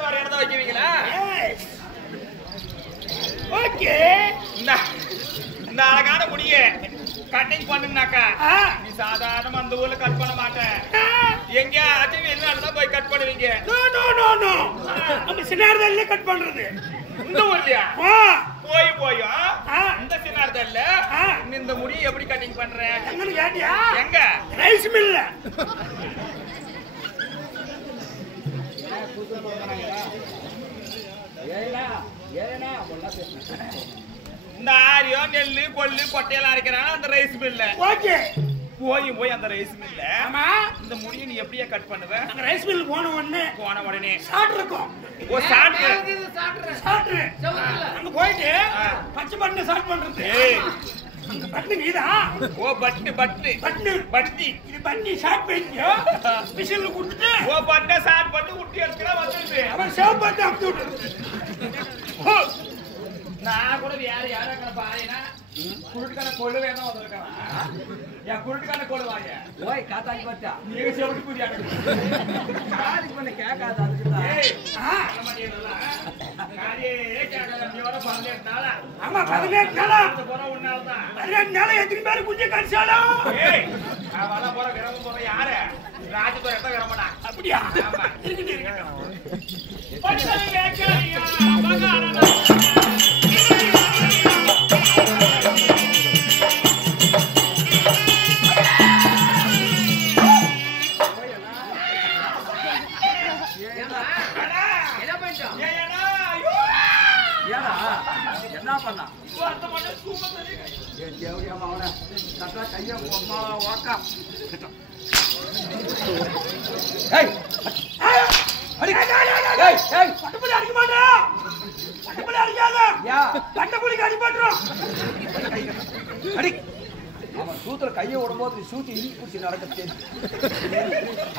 இந்த அழகான முடிய கட்டிங் பண்ணுனாக்கா நீ சாதாரண அந்த ஊர்ல கட் பண்ண மாட்டேன். எங்கேயாச்சும் வெளிநாடுதான் போய் கட் பண்ணுவீங்க. நம்ம சின்னார்தல்ல கட் பண்றது இந்த ஊர்லயா போயும் இந்த சின்னார்தல்ல இந்த முடியை எப்படி கட்டிங் பண்ற எங்கன்னு கேட்டியா? எங்க ரைஸ் மில்ல இந்த ஆரியோ நெல்லு கொள்ளு கொட்டையெல்லாம் அரைக்கிறாங்க அந்த ரைஸ் மில்ல. ஓகே போய் அந்த ரைஸ் மில்ல இந்த முடியை நீ எப்படியா கட் பண்ணுவ? அந்த ரைஸ் மில் போன உடனே ஷாட் இருக்கும். ஓ ஷாட் அங்க போயிட்டு பச்சை பட்டனை ஷாட் பண்றது. அந்த பட்டனுக்கு இதா? ஓ பட்டு இது பண்ணி ஷாட் பண்ணியோ மிஷின்ல கொடுத்துட்டு ஓ பட்டை ஷாட் பண்ணி உட்டி எடுத்துறா வந்துருது. அவன் சேவ் பண்ணி அப்படி விட்டுறது. நான் கூட வேற யாரா பாருனா குருட்டுக்கான கொள்ளு வேணும் வந்திருக்கான். என் குருட்டுக்கான கொள்ளு வாங்க ஓய் காத்தாடி பார்த்தா நீங்க செவட்டு புரியாது காதி பண்ண கேட்காது அதுக்குதான். ஆமா 18 நாளா உன்னால்தான் 18 நாளா எத்தனை பேர் குஞ்சு கடிச்சாலும் வர போற விரம போற யாரு ராஜதுரை எட்ட விரமடா அப்படியா? என்ன பண்ணா கைய வாக்கா அவன் சூத்துல கைய விடும்போது நீ சூத்தி இடி குடிச்சு நடக்க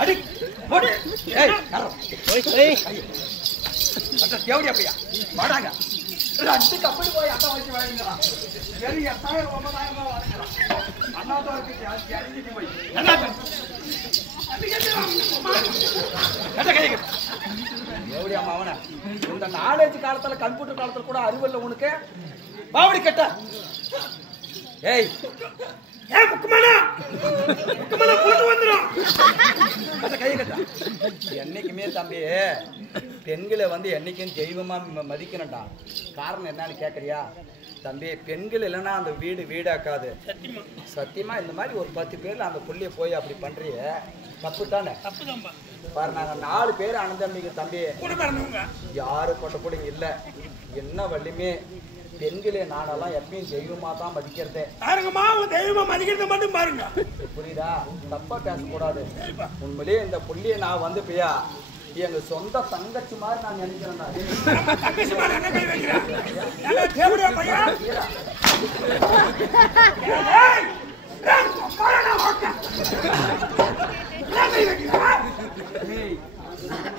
அடி தேவடி அப்படியா வாடாங்க 2 கப்பல் போய் அட்டை வச்சு வாங்கிக்கிறான். வெறும் 8000 9000 வாங்கிக்கிறான். அண்ணாதோருக்கு இறங்கிட்டு போய் எப்படியா அவன இந்த நாலேஜ் காலத்துல கம்ப்யூட்டர் காலத்துல கூட அறிவில்லை உனக்கு பாவடி கட்ட. ஏய் முக்கமான போட்டு வந்துடும் கை கட்ட. என்னைக்குமே தம்பி பெண்களை என்னைக்கும் தெய்வமா மதிக்கணும்டா. காரணம் என்னன்னு கேட்கறியா தம்பி? பெண்கள் இல்லைன்னா அந்த வீடு வீடாக்காது. சத்தியமா இந்த மாதிரி ஒரு 10 பேர்ல அந்த புள்ளிய போய் அப்படி பண்றிய தப்பு தானே? பாரு நாங்க 4 பேர் அனந்தம்பிக்கு தம்பி யாரு கொண்ட கூட இல்ல. என்ன வள்ளியுமே பெண்களே நானெல்லாம் எப்பயும் தெய்வமா தான் மதிக்கிறதே. பாருங்கம்மா தெய்வமா மதிக்கிறத மட்டும் பாருங்க. புரியுதா? தப்பா பேசக்கூடாது. உண்மையிலேயே இந்த புள்ளிய நான் வந்துப்பியா எங்க சொந்த தங்கச்சி மாதிரி நான் நினைக்கிறேன். தங்கச்சி மாதிரி என்ன கை வைக்கிறேன் தேவடியா பையா?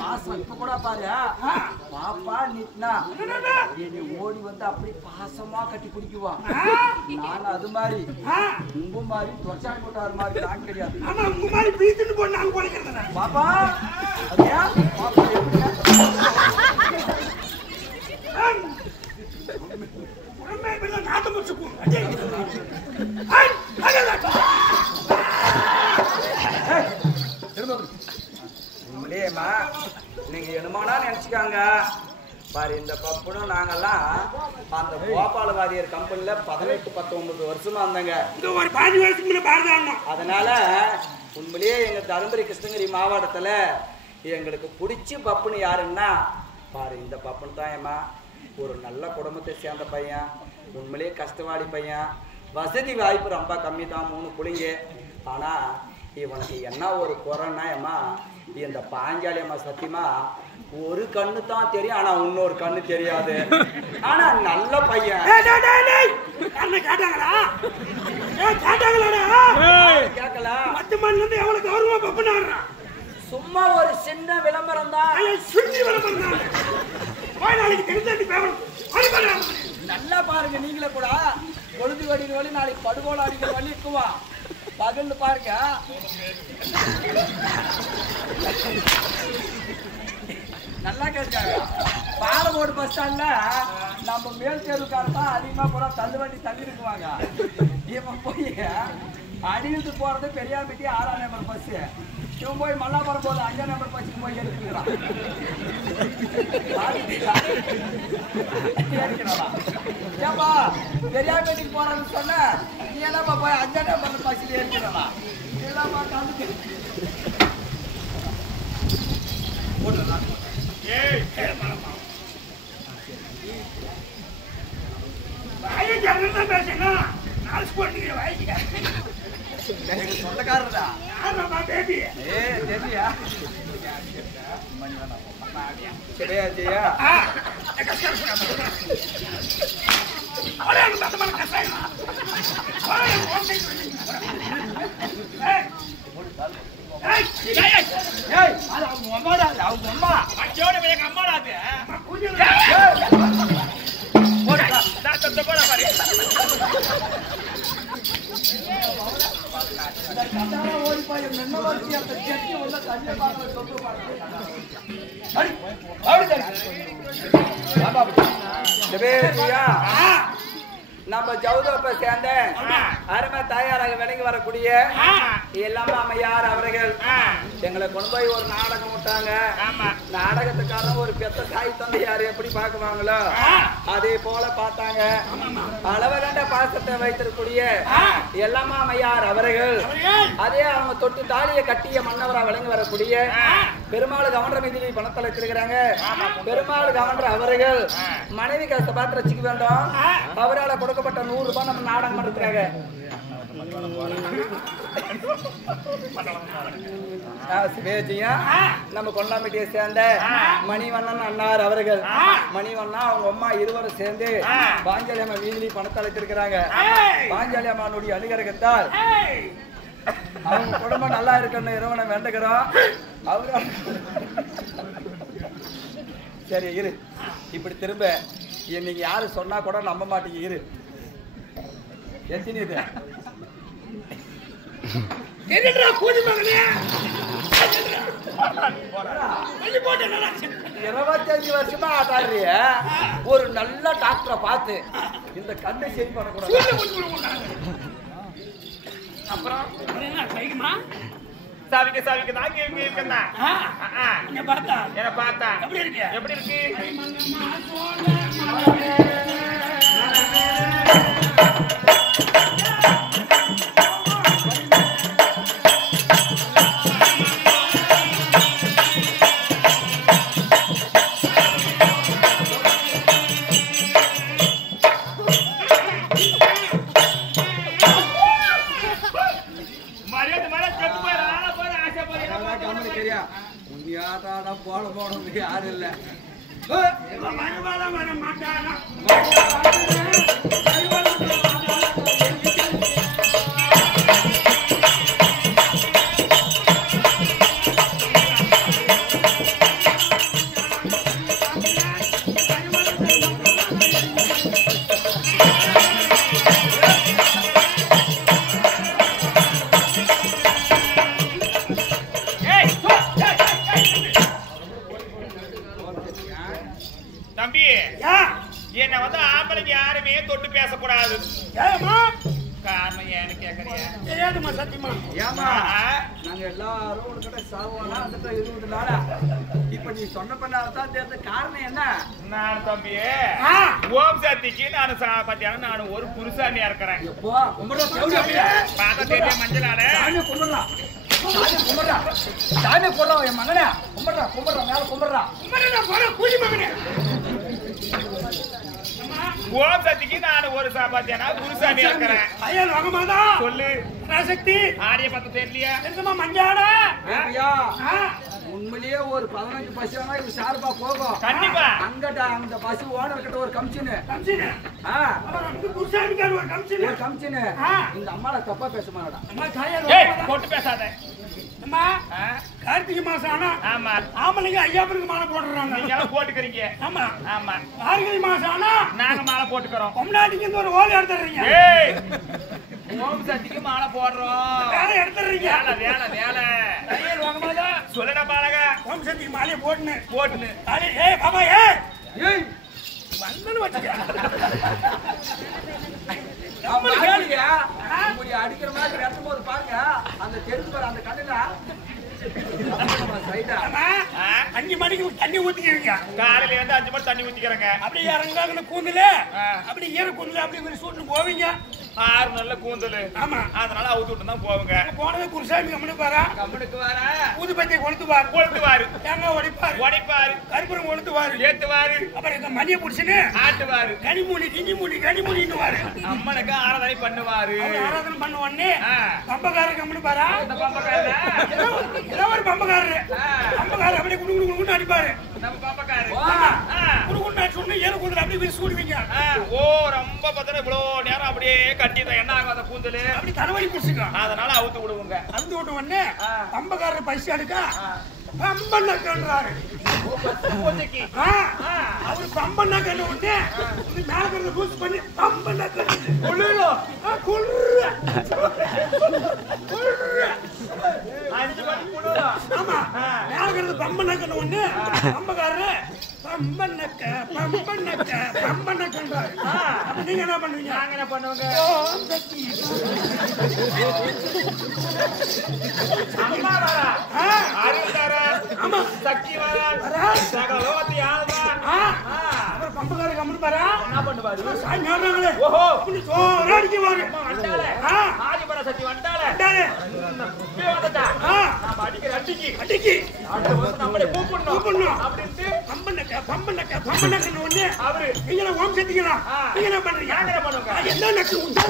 பாசம் இப்ப கூட பாரு பாப்பா நீட்னா என்னை ஓடி அப்படி பாசமா கட்டி பிடிக்குவான். நான் அது மாதிரி உங்க மாதிரி தொச்சான் போட்டாரு மாதிரி நான் கிடையாது. ஆமா உங்க மாதிரி பீத்துன்னு போட்டு நாங்க போலிக்கிறேன் பாப்பா. அப்படியா பாப்பா உடம்பே நாட்டம் முடிச்சுக்குவோம். உண்மையிலேயேம்மா நீங்க என்னமானா நினைச்சுக்காங்க பாரு. இந்த பப்புனும் நாங்கெல்லாம் அந்த கோபாலவாதியர் கம்பெனில 18-19 வருஷமா இருந்தாங்க. ஒரு 5 வருஷத்துக்கு பாரதாங்க. அதனால உண்மையிலேயே எங்க தருமபுரி கிருஷ்ணகிரி மாவட்டத்துல எங்களுக்கு பிடிச்சி பப்புன்னு யாருன்னா பாரு இந்த பப்புன்னு தான். ஏமா ஒரு நல்ல குடும்பத்தை சேர்ந்த பையன், உண்மையிலேயே கஷ்டவாளி பையன், வசதி வாய்ப்பு ரொம்ப கம்மி தான், 3 பிள்ளைங்க. ஆனா இவனுக்கு என்ன ஒரு குறைன்னா ஏமா இந்த பாஞ்சாலி அம்மா சத்தியமா ஒரு கண்ணு தான் தெரியும், ஆனா இன்னொரு கண்ணு தெரியாது. ஆனா நல்ல பையன். கேட்கல 10 மணில இருந்து எவ்வளவு கௌரவமா பப்புனாடுறான். சும்மா ஒரு சின்ன விளம்பரம் தான். நல்லா பாருங்க நீங்களே கூட பொழுது வடிக்கிற வழி நாளைக்கு படுகோல அடிக்கிற வழி இருக்குவா. பகல்னு பாருங்க நல்லா கேட்டாங்க. பாலமோடு பஸ் ஸ்டாண்ட்ல நம்ம மேல் தெருக்காரர் தான் அதிகமா போற தள்ளுவண்டி தள்ளி இருக்குவாங்க. இவன் போய் அடியிட்டு போறது பெரியார்பட்டி 6ஆம் நம்பர் பஸ். இவன் போய் மல்லாபுரம் போது 5ஆம் நம்பர் பஸ்ஸுக்கு போய் எடுத்துக்கிறான். ஏப்பா பெரியார்பட்டிக்கு போறான்னு சொன்ன நீ என்னப்பா போய் 5ஆம் நம்பர் பஸ்ல ஏறிக்கிறா இல்லப்பா கலந்து சொந்தக்காரா தெரியா சரியா ஜெயா அவங்க அம்மாடா அவங்க அம்மா அச்சோட எங்க அம்மாடா அது போடா பாரு ஓடி போய் என்ன வச்சு அந்த செட்டி வந்து தண்ணி பார்த்து சொத்து நம்ம ஜவுதப்ப சேர்ந்த அருமை தாயாராக விளங்கி வரக்கூடிய எல்லாமே அம்மையார் அவர்கள் எங்களை கொண்டு போய் ஒரு நாடகம் விட்டாங்க. நாடகத்துக்காரன் ஒரு பெத்த தாய் தந்தையார் எப்படி பாக்குவாங்களோ அதே போல பார்த்தாங்க. அளவு கண்ட பாசத்தை வைத்திருக்கூடிய எல்லாமே அம்மையார் அவர்கள் அதே அவங்க தொட்டு தாலியை கட்டிய மன்னவரா விளங்கி வரக்கூடிய பெருமாள் கவர்னர் மீதில் பணத்தை வச்சிருக்கிறாங்க. பெருமாள் கவர்னர் அவர்கள் மனைவி கஷ்ட பார்த்து வச்சுக்க வேண்டும். அவரால் கொடுக்கப்பட்ட 100 ரூபாய் நம்ம நாடகம் பண்றதுக்காக நம்ம கொண்டாம்பட்டியை சேர்ந்த மணிவண்ணன் அண்ணார் அவர்கள் மணிவண்ணா அவங்க அம்மா இருவரும் சேர்ந்து பாஞ்சாலி அம்மா வீதிலி பணத்தை அழைத்திருக்கிறாங்க. பாஞ்சாலி அம்மானுடைய அனுகிரகத்தால் அவங்க குடும்பம் நல்லா இருக்கணும் இறைவனை வேண்டுகிறோம். அவரு சரி இரு இப்படி திரும்ப இன்னைக்கு யாரு சொன்னா கூட நம்ப மாட்டீங்க. இரு எத்தனை இது 25 வருஷமா ஆட்டாடுறிய ஒரு நல்ல டாக்டரை பார்த்து இந்த கண்ணை சரி பண்ணக்கூடாது. அப்புறம் சாவிக்கு சாவிக்கு தான் கேள்வி இருக்குன்னா என்ன பார்த்தா எப்படி இருக்கு போட போனதுக்கு யாரு இல்ல தம்பி என்ன வந்து ஆம்பளைக்கு யாருமே தொட்டு பேசக்கூடாது. காரணம் ஏன்னு கேக்குறியா? சத்தியமா ஏமா நாங்க எல்லாரும் ஒரு கடை சாவோம்னா அந்த 20 நாளா இப்ப நீ சொன்ன பண்ணாதான் தெரிஞ்ச காரணம் என்ன? நான் தம்பி ஓம் சக்திக்கு நான் பாத்தியான நான் ஒரு புருஷாண்டியா இருக்கிறேன். பார்த்தா தெரிய மஞ்சளால சாமி போடுறோம் என் மகனே கும்பிடுறா கும்பிடுறா மேல கும்பிடுறா கூலி மகனே ஓம் சக்திக்கு நான் ஒரு பாத்தியானா புருஷாண்டியா இருக்கிறேன். ஐயன் வாங்கமாதா சொல்லு சக்தி ஆரிய பார்த்து தெரியலையா? என்னமா மஞ்சாடா உண்மையிலேயே ஒரு 15 பஸ் வேணா இது ஷார்ப்பா போகும். கண்டிப்பா அங்கடா அந்த பஸ் ஓனர் கிட்ட ஒரு கமிஷன் ஒரு கமிஷன் இந்த அம்மால தப்பா பேச மாட்டா போட்டு பேசாத. கார்த்திகை மாசம் ஆனா ஆமா ஆம்பளைங்க ஐயாப்பருக்கு மாலை போட்டுறாங்க. நீங்க எல்லாம் போட்டுக்கிறீங்க. ஆமா ஆமா கார்த்திகை மாசம் ஆனா நாங்க மாலை போட்டுக்கிறோம். பொம்னாட்டிக்கு ஒரு ஓலை எடுத்துறீங்க. ஓம் சக்திக்கு மாலை போடுறோம். வேலை எடுத்துறீங்க. வேலை வேலை வேலை. கையில் வாங்க மாட்டா. சொல்லடா பாலக. ஓம் சக்திக்கு மாலையை போட்டுன்னு. போட்டுன்னு. ஏய் பாபா ஏய். ஏய் வந்தன்னு வச்சுக்க. இப்படி அடிக்கிற மாதிரி ரத்தம் போது பாருங்க அந்த தெரிஞ்சு பாரு அந்த கண்ணுல அம்மா, 5 மணிக்கு தண்ணி ஊத்திக்கிறீங்க. காலையில வந்து 5 மணி தண்ணி ஊத்திக்கிறேங்க. அப்படி இறங்காங்கன்னு கூந்தல அப்படி ஈர கூந்தல அப்படி சூட்டு போவீங்க. 6 நல்ல கூந்தல். ஆமா. அதனால அவுத்து விட்டு தான் போவுங்க. போனவே குருசாமி கம்மனு பாரா. கம்பனுக்கு வர ஊதுபத்தியை கொளுத்துவார். கொளுத்துவாரு. தேங்காய் உடைப்பார். உடைப்பாரு. கருப்பூரம் கொளுத்துவார். ஏத்துவாரு. அப்புறம் இந்த மணியை பிடிச்சுன்னு ஆட்டுவாரு. கனிமூனி கனிமூனின்னுவாரு. அம்மனுக்கு ஆராதனை பண்ணுவாரு. அவர் ஆராதனை பண்ண உடனே ஆ. பம்பக்காரர் கம்மனு பாரா. இந்த பம்பக்காரனா? ஏதோ ஒரு பம்பக்காரரு. பம்பக்காரர் அப்படியே குடு குடு குடுன்னு அடிப்பாரு. நம்ம பம்பக்காரு. குடு குடுன்னு சொன்னா ஏற கூந்தல் அப்படியே வீசி சூடுவீங்க. ஓ ரொம்ப பத்தன இவ்வளோ நேரம் அப்படியே கட்டிதான் என்ன ஆகும் அந்த கூந்தல். அப்படி தலைவலி பிடிச்சிக்க. அதனால அவுத்து விடுவோங்க. அழுந்து விட்ட உடனே பம்பக்காரர் பைசா எடுக்க பம்பன்னாக்கன்றாரு. அவரு பம்பன்னாக்கன்னு உடனே மேல இருக்கிறத லூஸ் பண்ணி பம்பன்னாக்கன்னு ஆமா மேல இருக்கிறது பம்பன்னாக்கன்னு உடனே பம்பக்காரரு பம்பன்னக்க பம்பன்னக்க பம்பன்னக்கன்றாரு. அப்ப நீங்க என்ன பண்ணுவீங்க? நாங்க என்ன பண்ணுவோங்க? ஓம் சக்தி. அம்மா வரா. அருள் தரா. ஆமா சக்தி வரா. சகல லோகத்தை ஆளுதா. அவர் பம்பக்காரர் கம்மனு பாரா. என்ன பண்ணுவாரு? சாமி ஆடுறாங்களே. ஓஹோ. அப்படி சோறு அடிக்குவாரு. வந்தாளே. ஆதிபர சக்தி வந்தாளே. வந்தாரு. இப்பவே வந்துட்டா. நாம அடிக்கிற அடிக்கு. அடிக்கி. அடுத்த வருஷம் நம்மளே கூப்பிடணும். கூப்பிடணும். அப்படின்ட்டு பம்பனக்கன்னு ஒண்ணு. அவரு நீங்க ஓம் சக்திங்களா? நீங்க என்ன பண்றீங்க? நாங்க என்ன பண்ணுவோங்க? என்ன நக்கு உண்டா?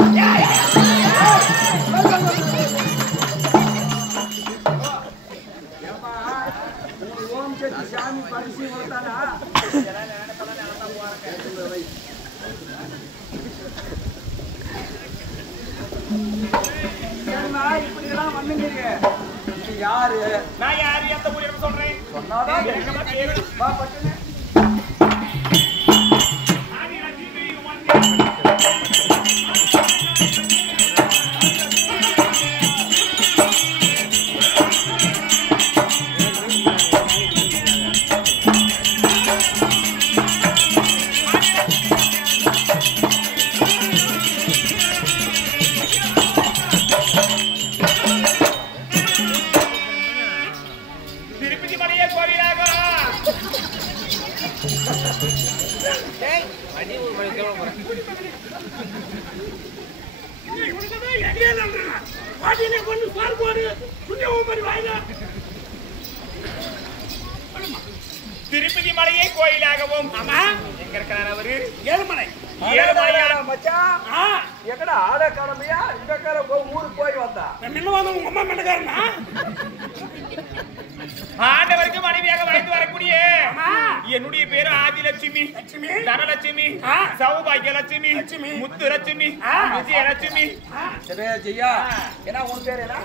ஓம் சக்தி சாமி பரிசு கொடுத்தானா இப்படி எல்லாம் வந்துங்க. இது யாரு? நான் யாரு எந்த ஊருக்கு சொல்றேன்? சொன்னாதான் என்னமா பேரு? வா பட்டுன்னு. ஆதி ராஜீவி உமன் திருப்பதி மலையே கோவிலாக. இவனுக்குதான் எங்கேயே நன்றான். வாட்டியிலே கொண்டு பால் போடு. சுண்ணியவும் மாதிரி வாங்க. திருப்பதி மலையே கோயிலாகவும். ஆமா. எங்க இருக்கிறார் அவரு? ஏழுமலை. ஏழுமலையா? மச்சான் எங்கடா ஆட காணமையா இந்த கால ஊருக்கு போய் வந்தா முன்ன வந்து உங்க அம்மா மெண்டக்காரனா? ஆண்டவருக்கு மனைவியாக வைத்து வரக்கூடிய ஆமா. என்னுடைய பேரு ஆதிலட்சுமி, லட்சுமி. தனலட்சுமி, ஆ. சௌபாகிய லட்சுமி, லட்சுமி. முத்து லட்சுமி, ஆ. விஜயலட்சுமி. சரி ஜெயா ஏன்னா உன் பேர் என்ன